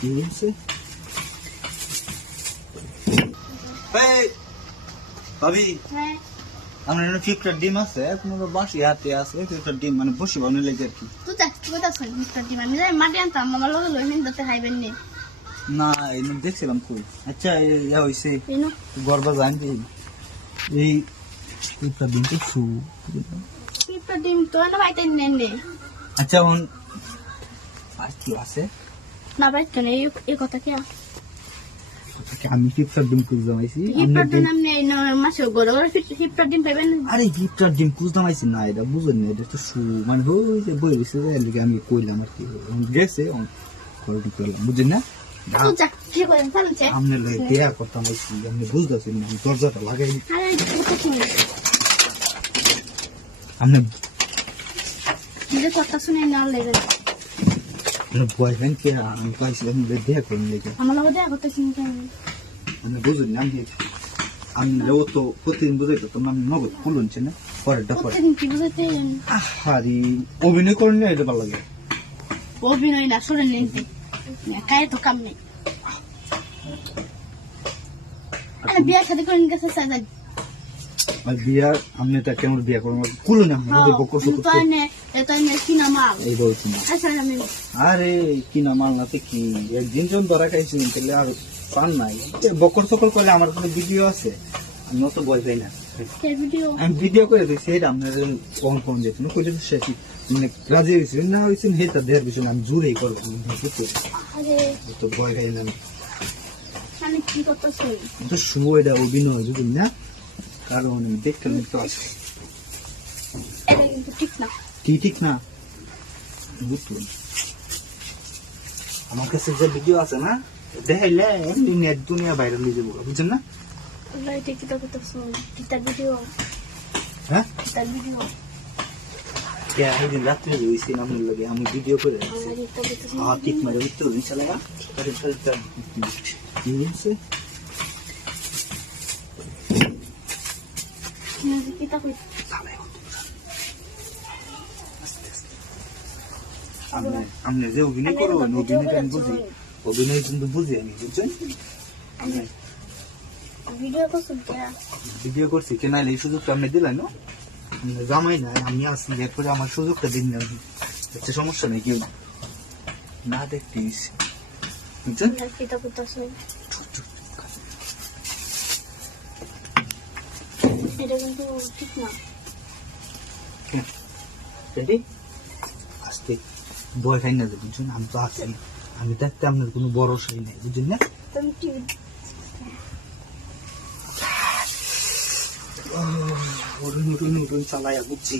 কি হয়েছে? ভাবি হ্যাঁ আমার এখানে ফিফটার ডিম আছে, কোনো বাসি হাতে আছে ফিফটার ডিম, মানে বসি বানানো লেগে আর কি। তুই দেখ তুই কোথাও শুনি মিস্টার ডিম আমি যাই মাটি আনতাম আমার লগে লই নিন যাতে খাইবেন নি না এনে দেখছিলাম কই। আচ্ছা ইয়া হয়েছে ইনো গড়বা জানবি এই ফিফটার ডিম তো সু। মিস্টার ডিম তো না বাইতে নেন নে আচ্ছা আর কি আছে? না বাইতে নে এই কথা কি আমি ফিফটার ডিম কুজ জমাইছি। হিপটার ডিম আমনে ইনো মাসে গড় গড় হিপটার ডিম পাইবেন আরে ফিফটার ডিম কুজ জমাইছি না, এটা বুঝুন না, এটা তো সু মানে ওই যে বই রয়েছে আমি কইলাম আর কি গেছে কলটি করলাম বুঝলেন না। তুই যা কি করেন চালছে আমনে লই দেয়া করতাম আইছি, আমি বুঝতেছি না, আমি দরজাটা লাগাই আরে কথা শুনি আমনে নিজে কথা শুনে না লাগে বয়ফ্রেন্ড কে আমি পাইছিলাম দেয়া করেন লেগে আমার লগে দেখা করতে শুনি আমি বুঝুন না। আমি ও তো প্রতিদিন বুঝাইতো তোমার নগদ খুলুনছে না পরেরটা পরে। প্রতিদিন কি বুঝাতে আরে অভিনয় করেন না, এটা ভালো লাগে। অভিনয় না শুনে নিতে কায়ে তো কাম নেই আরে বিয়া শাদি করে গেছে সাজান আর বিয়া আপনি তা কেমন বিয়া করেন খুলুন না বুঝে বকর তো বকর এনে এত এনে কিনা মাল এই বলছি না। আচ্ছা আমি আরে কি না মাল নাতে কি একদিন যখন ধরা খাইছিলেন তাহলে আর পান নাই বকর সকর করলে আমার কোনো ভিডিও আছে, আমি অত বই পাই না। কে ভিডিও আমি ভিডিও করে দিচ্ছি এটা আপনার কম কম যেত না কই যদি শেষ মানে রাজি হয়েছিলেন না হয়েছেন হেটা দেওয়ার বিষয় আমি জোরেই করবো আরে তো ভয় খাই না। আমি কি করতেছি তো শুভ এটা অভিনয় যদি না কারণ দেখতে তো আছে এটা কিন্তু ঠিক না কি ঠিক না বুঝলেন। আমার কাছে যে ভিডিও আছে না দেখাইলে নেট দুনিয়া ভাইরাল হয়ে যাবো বুঝছেন না। লাইটে কি করতেছ কিতার ভিডিও হ্যাঁ কিতার ভিডিও দিন রাত্রে হয়েছি আপনার লগে আমি ভিডিও করে রাখছি। আমার এটা করতেছ হ্যাঁ ঠিক মারে উত্তর দিন চালায়া কি হয়েছে? কিতা কই আপনি যে অভিনয় করবেন অভিনয়টা আমি বুঝি, অভিনয় কিন্তু বুঝি আমি বুঝছেন। ভিডিও করছেন কে ভিডিও করছি কেন এই সুযোগটা আপনি দিলেন না, জামাই না আমি আসি এরপরে আমার সুযোগটা দিন না, হচ্ছে সমস্যা নেই কেউ না দেখতে বুঝছেন। কিতা করতেছ এটা কিন্তু ঠিক না রেডি আস্তে বয় খাই না বুঝছেন। আমি তো আছি, আমি দেখতে আপনার কোনো ভরসাই নেই বুঝছেন না। তুমি টিভি চালাইয়া বুঝছি